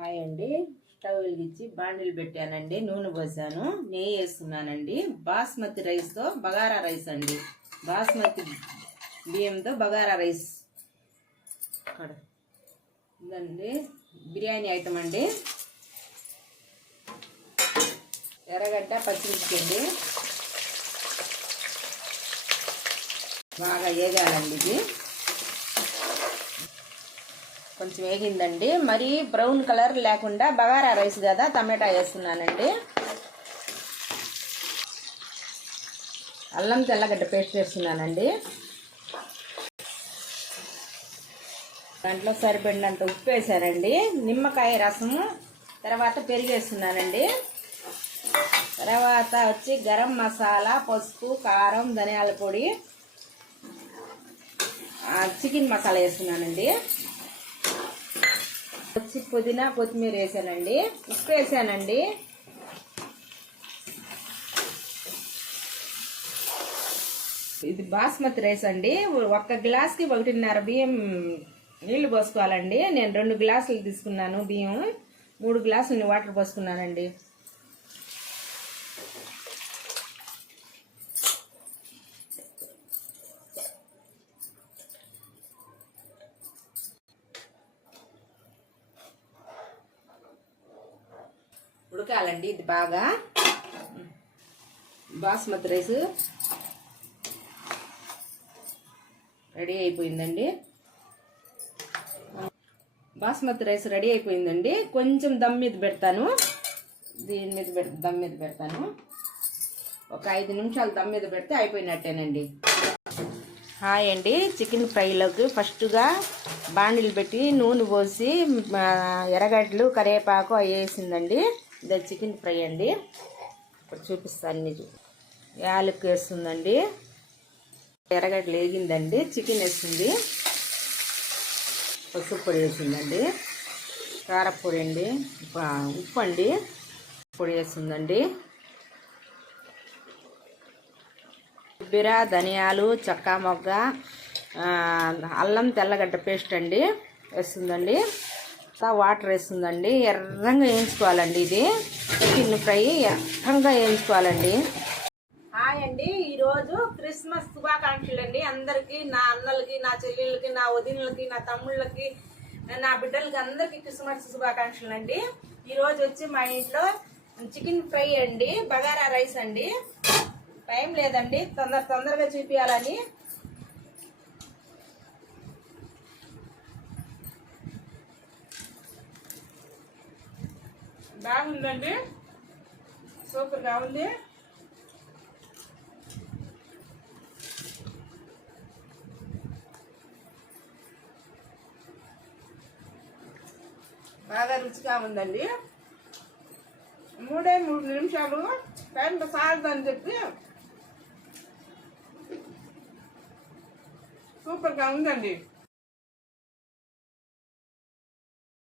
Hi అండి. Stove వెలిగించి బాండిల్ పెట్టానండి. నూనె పోసాను, నెయ్యి వేస్తున్నానండి. బాస్మతి రైస్తో బగారా రైస్ అండి. బాస్మతి బియ్యంతో బగారా రైస్ ఇదండి. బిర్యానీ ఐటమ్ అండి. ఎర్రగడ్డ పచ్చిమిర్చి అండి. బాగా వేగాలండి. ఇది కొంచెం వేగిందండి. మరీ బ్రౌన్ కలర్ లేకుండా బగారా రైస్ కదా, టమాటా వేస్తున్నానండి. అల్లం తెల్లగడ్డ పేస్ట్ వేస్తున్నానండి. దాంట్లో సరిపడినంత ఉప్పు వేసానండి. నిమ్మకాయ రసము, తర్వాత పెరుగు వేస్తున్నానండి. తర్వాత వచ్చి గరం మసాలా, పసుపు, కారం, ధనియాల పొడి, చికెన్ మసాలా వేస్తున్నానండి. వచ్చి పుదీనా, కొత్తిమీర వేసానండి. ఉప్పు వేసానండి. ఇది బాస్మతి రైస్ అండి. 1 గ్లాస్కి 1.5 బియ్యం నీళ్లు పోసుకోవాలండి. నేను 2 గ్లాసులు తీసుకున్నాను బియ్యం, 3 గ్లాసులు వాటర్ పోసుకున్నానండి. ఉడకాలండి ఇది బాగా. బాస్మతి రైస్ రెడీ అయిపోయిందండి. బాస్మతి రైస్ రెడీ అయిపోయిందండి. కొంచెం దమ్ మీద పెడతాను. దీని మీద దమ్ మీద పెడతాను. ఒక 5 నిమిషాలు దమ్ మీద పెడితే అయిపోయినట్టేనండి. హాయ్ అండి. చికెన్ ఫ్రైలోకి ఫస్ట్గా బాండిల్ పెట్టి నూనె పోసి ఎర్రగడ్డలు, కరివేపాకు అవి వేసిందండి. ఇదే చికెన్ ఫ్రై అండి. ఇప్పుడు చూపిస్తాను మీకు. యాలక్కి వేస్తుందండి. ఎర్రగడ్డలు వేగిందండి. చికెన్ వేస్తుంది. పసుపు పొడి వేసిందండి. కారపొడి అండి, ఉప్పు అండి, పొడి వేస్తుందండి. కొబ్బరి, ధనియాలు, చెక్క మొగ్గ, అల్లం తెల్లగడ్డ పేస్ట్ అండి వేస్తుందండి. వాటర్ వేస్తుందండి. ఎర్రంగా వేయించుకోవాలండి. ఇది చికెన్ ఫ్రై ఎర్రంగా వేయించుకోవాలండి. హాయ్ అండి. ఈరోజు క్రిస్మస్ శుభాకాంక్షలు అండి అందరికీ. నా అన్నలకి, నా చెల్లెళ్ళకి, నా వదినలకి, నా తమ్ముళ్ళకి, నా బిడ్డలకి అందరికీ క్రిస్మస్ శుభాకాంక్షలు అండి. ఈరోజు వచ్చి మా ఇంట్లో చికెన్ ఫ్రై అండి, బగారా రైస్ అండి. టైం లేదండి, తొందరగా చూపించాలని. బాగుందండి, సూపర్గా ఉంది. బాగా రుచిగా ఉందండి. 3 నిమిషాలు టైం సాలదని చెప్పి సూపర్గా ఉందండి.